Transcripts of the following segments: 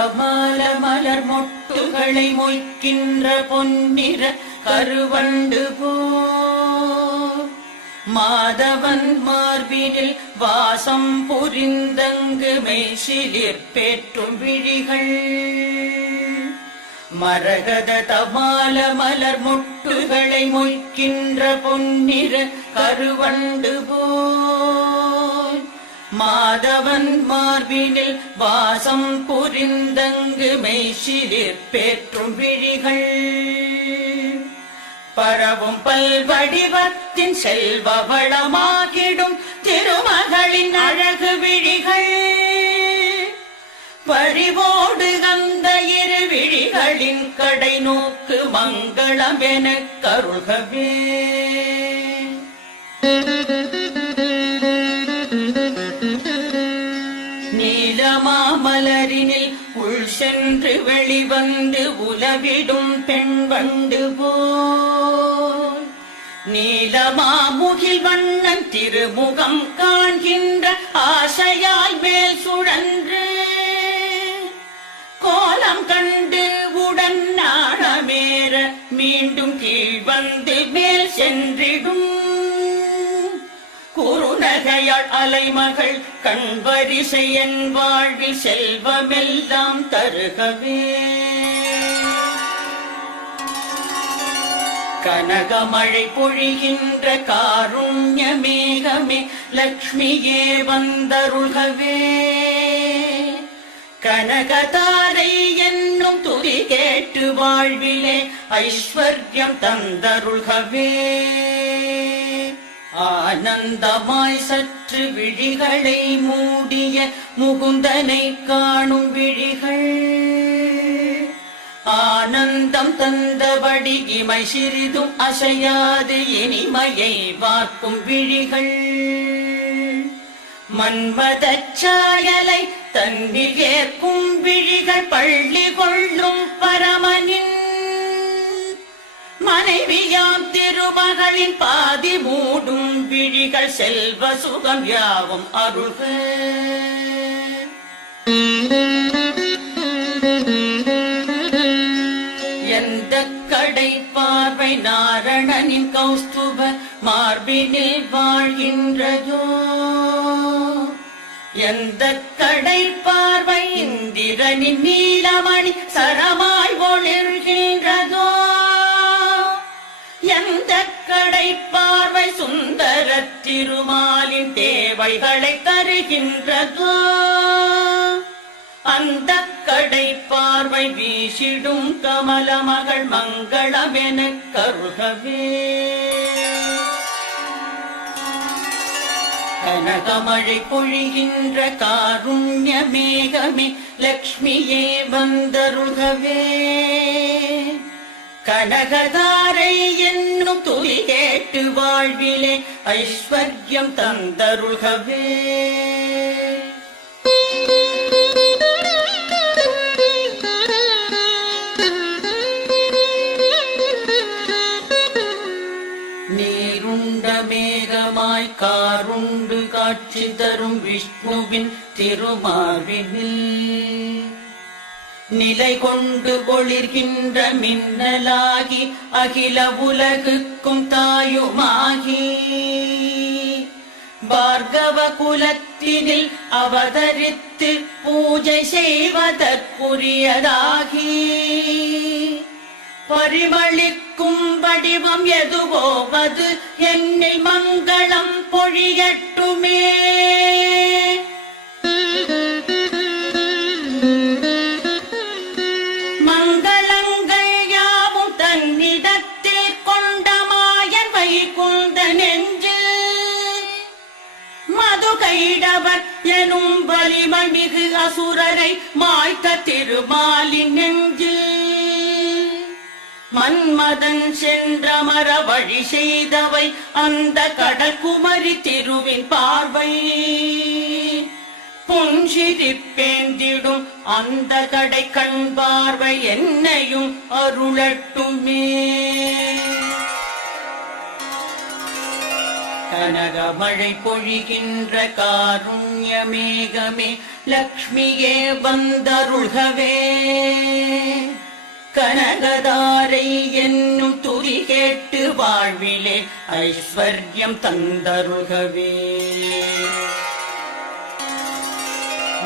தமால மலர் மொட்டுகளை மொய்க்கின்ற பொன்னிற கருவண்டு போ மாதவன் மார்பினில் வாசம் புரிந்தங்கு மெய்சிலிற் பேற்றும் விழிகள் மரகத தமால மலர் மொட்டுகளை மொய்க்கின்ற பொன்னிற கருவண்டு போல் மாதவன் மார்பினில் வாசம் புரிந்தங்கு மெய்சிலிற் பேற்றும் விழிகள் பரவும் பல்வடிவத்தின் செல்வ வளமாகிடும் திருமகளின் அழகு விழிகள் பறிவோடு அந்த இரு விழிகளின் கடை நோக்கு மங்களம் எனக் கருள்கவே. நீலமாமலரினில் உள் சென்று வெளிவந்து உலவிடும் பெண் வண்டு போல் நீலமாமுகில் வண்ணன் திருமுகம் காண்கின்ற ஆசையாய் மேல் சுழன்று கோலம் கண்டு உடன் நாணமேற மீண்டும் கீழ் வந்து மேல் சென்றிடும் குறுநகையாள் அலைமகள் கண்வரிசை என் வாழ்வில் செல்வமெல்லாம் தருகவே. கனகமழை பொழிகின்ற காருண்ய மேகமே லக்ஷ்மியே வந்தருள்கவே. கனகதாரை என்னும் துதி கேட்டு வாழ்விலே ஐஸ்வர்யம் தந்தருள்கவே. ஆனந்தமாய் சற்று விழிகளை மூடிய முகுந்தனை காணும் விழிகள் ஆனந்தம் தந்தபடி இமை சிறிதும் அசையாது இனிமையை பார்க்கும் விழிகள் மன்மதச் சாயலை தன்னில் ஏற்கும் விழிகள் பள்ளி கொள்ளும் பரமனின் மனைவியாம் திருமகளின் பாதி மூடும் விழிகள் செல்வ சுகம் யாவும் அருள்க. எந்த கடை பார்வை நாரணனின் கௌஸ்துப மார்பினில் வாழ்கின்றதோ எந்த கடை பார்வை இந்திரனின் நீலமணி சரமாய் ஒளிர்கின்றதோ எந்த கடை பார்வை சுந்தர திருமாலின் தேவைகளை தருகின்றதோ அந்த கடை பார்வை வீசிடும் கமல மகள் மங்களம் எனக் கருள்கவே. கனகமழை பொழிகின்ற காருண்ய மேகமே லக்ஷ்மியே வந்தருள்கவே. கனகதாரை என்னும் துதி கேட்டு வாழ்விலே ஐஸ்வர்யம் தந்தருள்கவே. நீருண்ட மேகமாய் காருண்டு காட்சி தரும் விஷ்ணுவின் திருமார்பினில் நிலை கொண்டு ஒளிர்கின்ற மின்னலாகி அகில உலகுக்கும் தாயுமாகி பார்கவ குலத்தினில் அவதரித்து பூஜை செய்வதற்குரியதாகி பரிமளிக்கும் வடிவம் எதுவோ அது என்னில் மங்களம் பொழியட்டுமே. மங்களங்கள் யாவும் தன்னிடத்தில் கொண்ட மாயன் வைகுந்த நெஞ்சு மது கைடவர் எனும் வலிமை மிகு அசுரரை மாய்த்த திருமாலின் நெஞ்சு மன்மதன் சென்றமர வழி செய்தவை அந்த கடற்குமரி திருவின் பார்வை புஞ்சிரிப்பேந்திடும் அந்த கடை கண் பார்வை என்னையும் அருளட்டுமே. கனகமழை பொழிகின்ற காருண்ய மேகமே லக்ஷ்மியே வந்தருள்கவே. கனகதாரை என்னும் துதி கேட்டு வாழ்விலே ஐஸ்வர்யம் தந்தருள்கவே.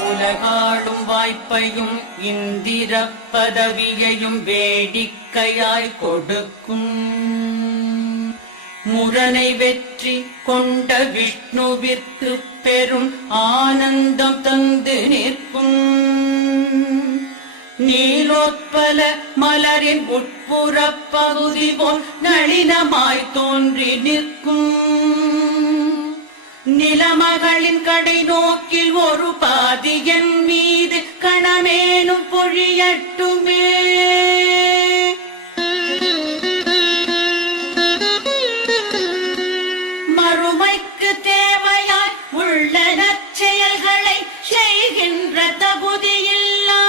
உலகாளும் வாய்ப்பையும் இந்திர பதவியையும் வேடிக்கையாய் கொடுக்கும் முரணை வெற்றி கொண்ட விஷ்ணுவிற்கு பெரும் ஆனந்தம் தந்து நிற்கும் நீலோத்பல மலரின் உட்புற பகுதி போல் நளினமாய் தோன்றி நிற்கும் நிலமகளின் கடை நோக்கில் ஒரு பாதியன் மீது கணமேனும் பொழியட்டுமே. மறுமைக்கு தேவையாய் உள்ள நற்செயல்களை செய்கின்ற தகுதியில்லா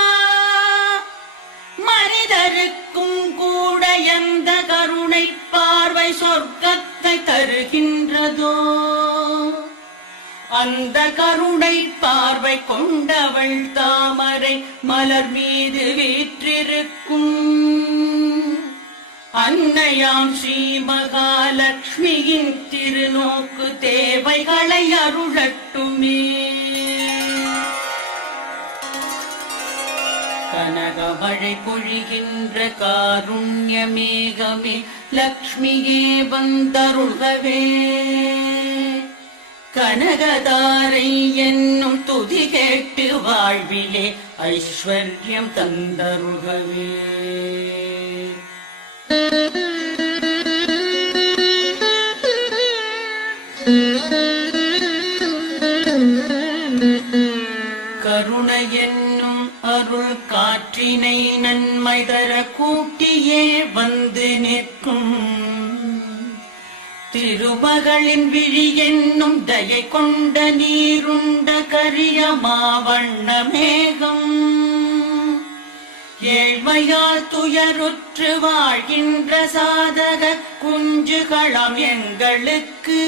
மனிதருக்கும் கூட எந்த கருணை பார்வை சொர்க்கத்தை தருகின்றதோ அந்த கருணை பார்வை கொண்டவள் தாமரை மலர் மீது வீற்றிருக்கும் அன்னையாம் ஸ்ரீ மகாலட்சுமியின் திருநோக்கு தேவைகளை அருளட்டுமே. கனகமழை பொழிகின்ற காருண்ய மேகமே லக்ஷ்மியே வந்தருள்கவே. கனகதாரை என்னும் துதி கேட்டு வாழ்விலே ஐஸ்வர்யம் தந்தருள்கவே. கருணை என்னும் அருள் காற்றினை நன்மை தர கூட்டியே வந்து நிற்கும் திருமகளின் விழி என்னும் தயை கொண்ட நீருண்ட கரிய மாவண்ண மேகம் ஏழ்மையால் துயருற்று வாழ்கின்ற சாதக குஞ்சுகளம் எங்களுக்கு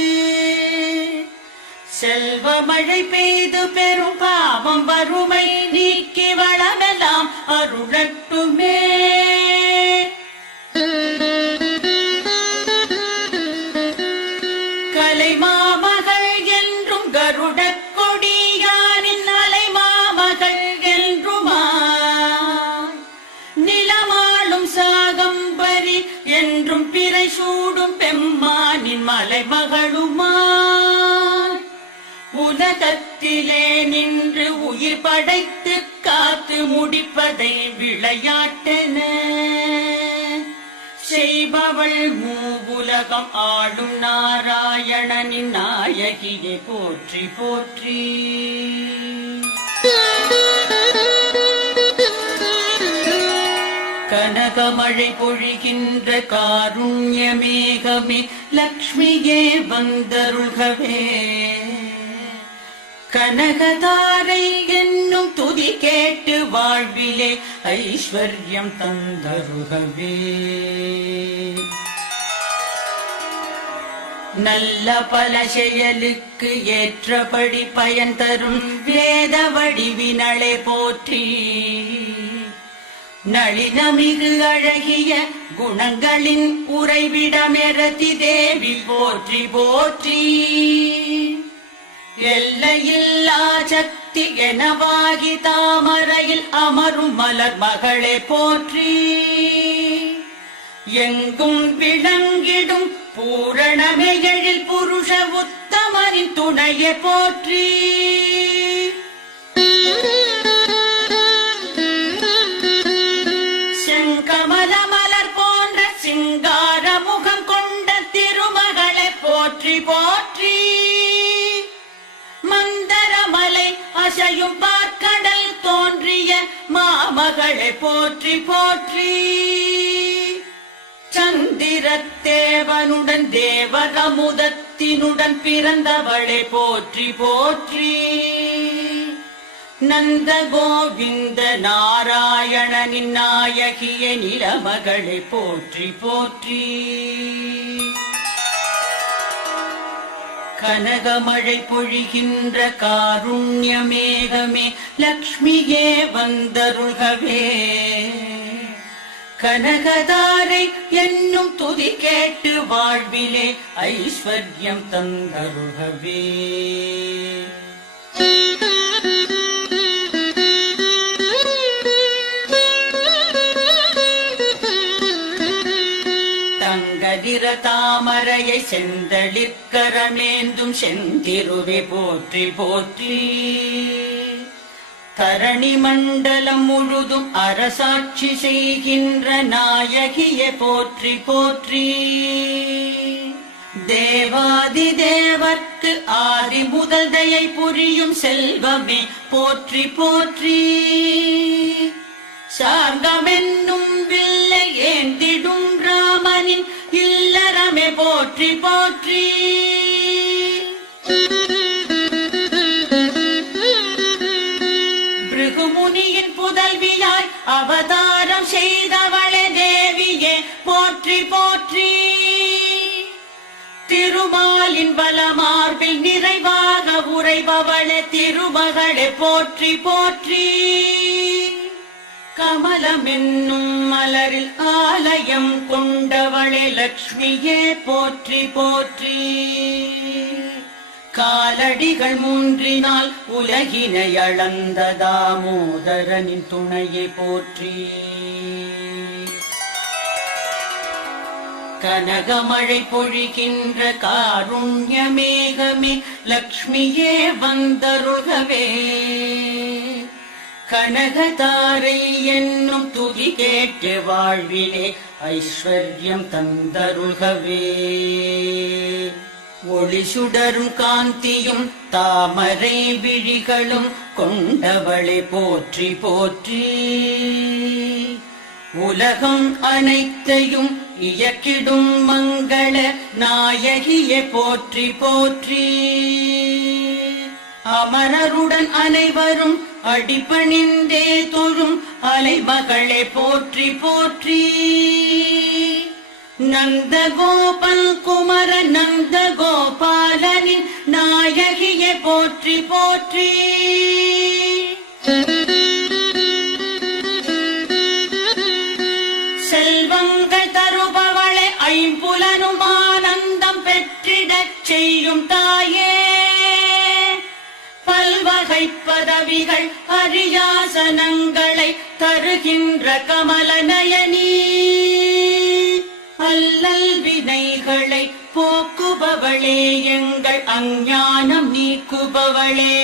செல்வ மழை பெய்து பெரும் பாவம் வறுமை நீக்கி வளமெல்லாம் அருளட்டுமே. மாமகள் என்றும் கருட கொடியானின் அலை மாமகள் என்றுமா நிலமாளும் சாகம்பரி என்றும் பிறை சூடும் பெம்மானின் மலைமகளுமா உலகத்திலே நின்று உயிர் படைத்து காத்து முடிப்பதை விளையாட்டென செய்பவள் மூவுலகம் ஆளும் நாராயணனின் நாயகியை போற்றி போற்றி. கனகமழை பொழிகின்ற காருண்ய மேகமே லக்ஷ்மியே வந்தருள்கவே. கனகதாரை என்னும் துதி கேட்டு வாழ்விலே ஐஸ்வர்யம் தந்தருகவே. நல்ல பல செயலுக்கு ஏற்றபடி பயன் தரும் வேத வடிவினளை போற்றி. நளினமிகு அழகிய குணங்களின் உறைவிடமெரதி தேவி போற்றி போற்றி. எல்லையில்லா சக்தி எனவாகி தாமரையில் அமரும் மலர் மகளே போற்றி. எங்கும் விளங்கிடும் பூரணமையழில் புருஷ உத்தமரின் துணையை போற்றி. செங்கமல மலர் போன்ற சிங்கார முகம் கொண்ட திருமகளை போற்றி போற்றி. மந்தரமலை அசையும் பார்க்கடல் தோன்றிய மாமகளை போற்றி போற்றி. சந்திரத்தேவனுடன் தேவகமுதத்தினுடன் பிறந்தவளை போற்றி போற்றி. நந்த கோவிந்த நாராயணனின் நாயகிய நிலமகளை போற்றி போற்றி. கனகமழை பொழிகின்ற காருண்யமேகமே லக்ஷ்மியே வந்தருள்கவே. கனகதாரை என்னும் துதி கேட்டு வாழ்விலே ஐஸ்வர்யம் தந்தருள்கவே. தாமரையை செந்தளிர்கரமேந்தும் செந்திருவே போற்றி போற்றி. தரணி மண்டலம் முழுதும் அரசாட்சி செய்கின்ற நாயகியே போற்றி போற்றி. தேவாதி தேவர்க்கு ஆதி முதல் தயை புரியும் செல்வமே போற்றி போற்றி. சார்கமென்னும் வில்லை ஏந்திடும் ராமனின் இல்லறமே போற்றி போற்றி. பிருகுமுனியின் புதல்வியாய் அவதாரம் செய்தவளே தேவியே போற்றி போற்றி. திருமாலின் பலமார்பில் நிறைவாக உரைபவளே திருமகளே போற்றி போற்றி. கமலமென்னும் மலரில் ஆலயம் கொண்டவளே லக்ஷ்மியே போற்றி போற்றி. காலடிகள் மூன்றினால் உலகினை அளந்த தாமோதரனின் துணையை போற்றி. கனகமழை பொழிகின்ற காருண்யமேகமே லக்ஷ்மியே வந்தருள்கவே. கனகதாரை என்னும் துதி கேட்டு வாழ்விலே ஐஸ்வர்யம் தந்தருள்கவே. ஒளி சுடரும் காந்தியும் தாமரை விழிகளும் கொண்டவளை போற்றி போற்றி. உலகம் அனைத்தையும் இயக்கிடும் மங்கள நாயகியே போற்றி போற்றி. அமரருடன் அனைவரும் அடிபணிந்தே தொழும் அலைமகளே போற்றி போற்றி. நந்தகோபன் குமர நந்தகோபாலனின் நாயகியே போற்றி போற்றி. செல்வங்கள் தருபவளை ஐம்புலனும் ஆனந்தம் பெற்றிடச் செய்யும் தாயே. பல்வகை பதவிகள் அரியாசனங்களை தருகின்ற கமல நயனி. அல்லல் வினைகளை போக்குபவளே எங்கள் அஞ்ஞானம் நீக்குபவளே.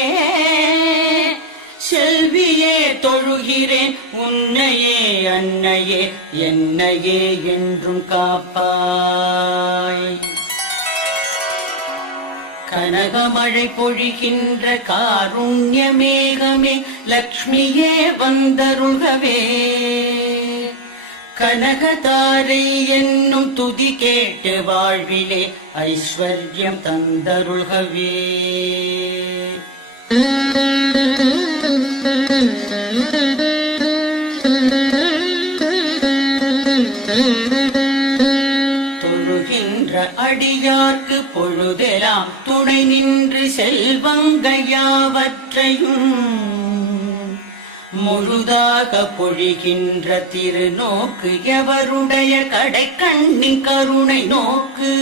செல்வியே தொழுகிறேன் உன்னையே அன்னையே என்னையே என்றும் காப்பாய். கனகமழை பொழிகின்ற காருண்யமேகமே லக்ஷ்மியே வந்தருள்கவே. கனகதாரை என்னும் துதி கேட்டு வாழ்விலே ஐஸ்வர்யம் தந்தருள்கவே. அடியார்க்கு பொழுதெல்லாம் துணை நின்று செல்வங்கள் யாவற்றையும் முழுதாக பொழிகின்ற திருநோக்கு எவருடைய கடை கண்ணின் கருணை நோக்கு.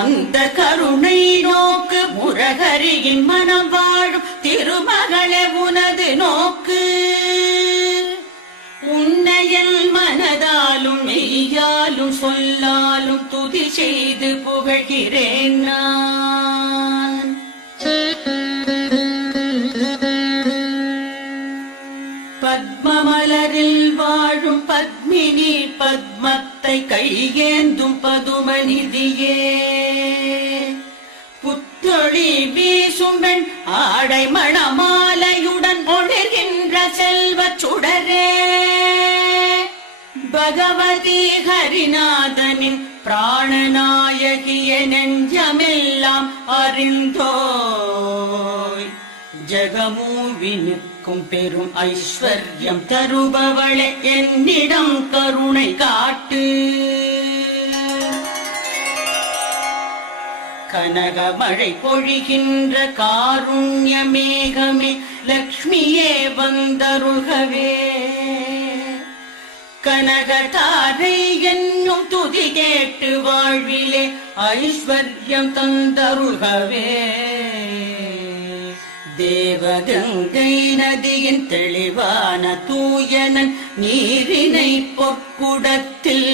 அந்த கருணை நோக்கு முரகரியின் மனம் வாழும் திருமகளே உனது நோக்கு. உன்னையல் மனதாலும் மெய்யாலும் சொல்லாலும் துதி செய்து புகழ்கிறேன் நான். பத்மமலரில் வாழும் பத்மினி பத்மத்தை கையேந்தும் பதுமநிதியே. புத்தொழி வீசும் பெண் ஆடை மணமாலையுடன் ஒளிர்கின்ற செல்வச் சுடரே. பகவதி ஹரிநாதனின் பிராணநாயகிய நெஞ்சமெல்லாம் அறிந்தோய். ஜகமூவினுக்கும் பெரும் ஐஸ்வர்யம் தருபவளே என்னிடம் கருணை காட்டு. கனகமழை பொழிகின்ற காருண்ய மேகமே லக்ஷ்மியே வந்தருள்கவே. கனகதாரை என்னும் துதி கேட்டு வாழ்விலே ஐஸ்வர்யம் தந்தருள்கவே. தேவகங்கை நதியின் தெளிவான தூயனன் நீரினை பொற்குடத்தில்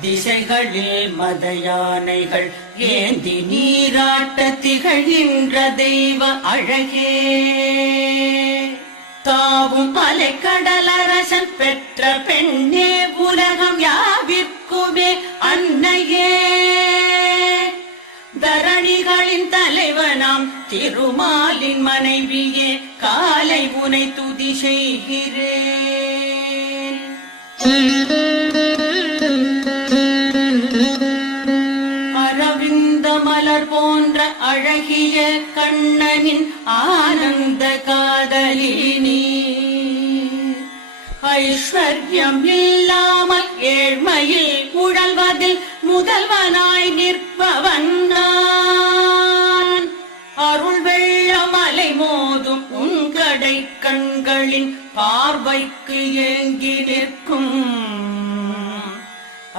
திசைகளில் மத யானைகள் ஏந்தி நீராட்ட திகழ்கின்ற தெய்வ அழகே. தாவும் அலைக்கடலரசன் பெற்ற பெண்ணே உலகம் யாவிற்குமே அன்னையே. தரணிகளின் தலைவனாம் திருமாலின் மனைவியே காலை உனை துதி செய்கிறேன். அரவிந்த மலர் போன்ற அழகிய கண்ணனின் ஆனந்த காதலினி. ஐஸ்வர்யம் இல்லாமல் ஏழ்மையில் உழல்வதில் முதல்வனாய் நிற்பவன் நான். அருள் வெள்ளம் அலை மோதும் உன் கடை கண்களின் பார்வைக்கு ஏங்கி நிற்கும்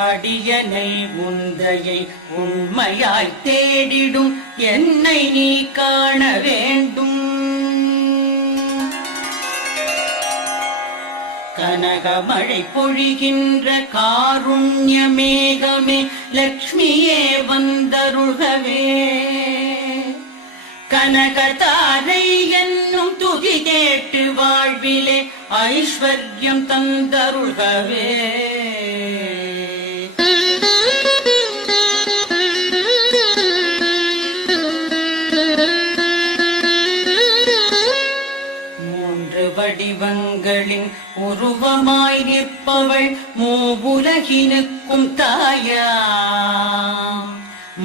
அடியனை உந்தையை உண்மையாய் தேடிடும் என்னை நீ காண வேண்டும். கனகமழை பொழிகின்ற காருண்ய மேகமே லக்ஷ்மியே வந்தருள்கவே. கனகதாரை என்னும் துதி கேட்டு வாழ்விலே ஐஸ்வர்யம் தந்தருள்கவே. வடிவங்களின் உருவமாய் நிற்பவள் மூவுலகினுக்கும் தாயா.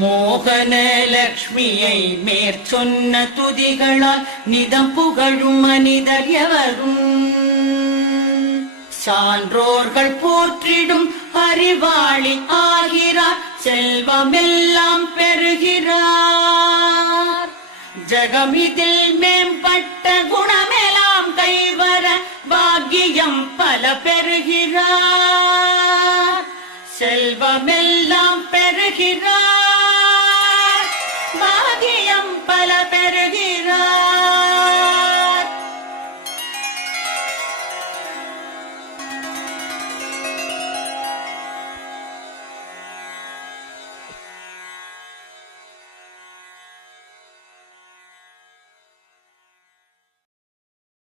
மோகன லக்ஷ்மியை மேற்சொன்ன துதிகளால் நிதம் புகழும் மனிதர் எவரும். சான்றோர்கள் போற்றிடும் அறிவாளி ஆகிறார், செல்வமெல்லாம் பெறுகிறார். ஜகமிதில் மேம்பட்ட குணமெல்லாம் கைவர பாக்கியம் பல பெறுகிறார். செல்வமெல்லாம் பெறுகிறார், பாக்கியம் பல பெறு